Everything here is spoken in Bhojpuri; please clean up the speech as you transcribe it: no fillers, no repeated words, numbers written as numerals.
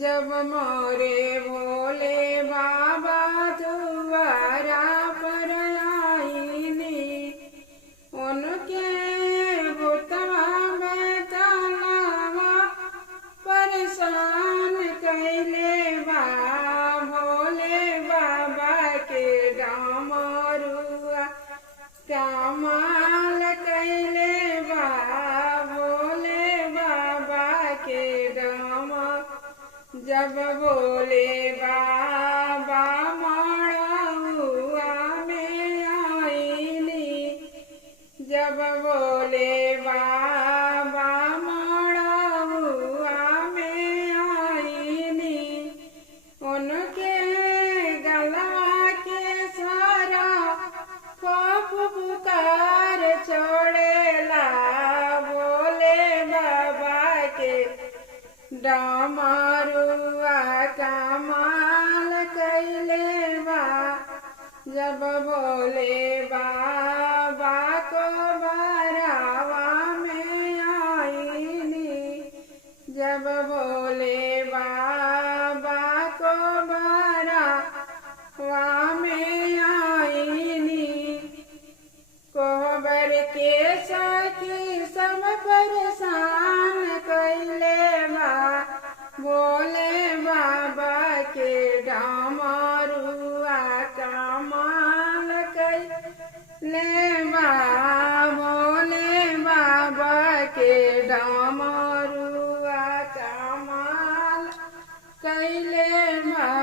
जब मोरे भोले बाबा दुआरा पर आईनी, उनके बुतवा में तलवा परेशान कैले बा। भोले बाबा के डमरुआ कमाल कैले बा। भोले बाबा के जब भोले बाबा मड़उआ में आईनी, जब भोले बाबा मड़उआ में आईनी, उनके गलवा के सारा खौफ पुकार छोड़ेला। भोले बाबा के डमरुआ कमाल कैले बा। जब भोले बाबा को बरावा में आईनी, जब भोले बाबा को बरावा में आईनी, कोहबर के सखी सब परेशान कैले बा। भोले बाबा के डमरुआ कमाल कैले बा। भोले बाबा के डमरुआ कमाल कैले बा।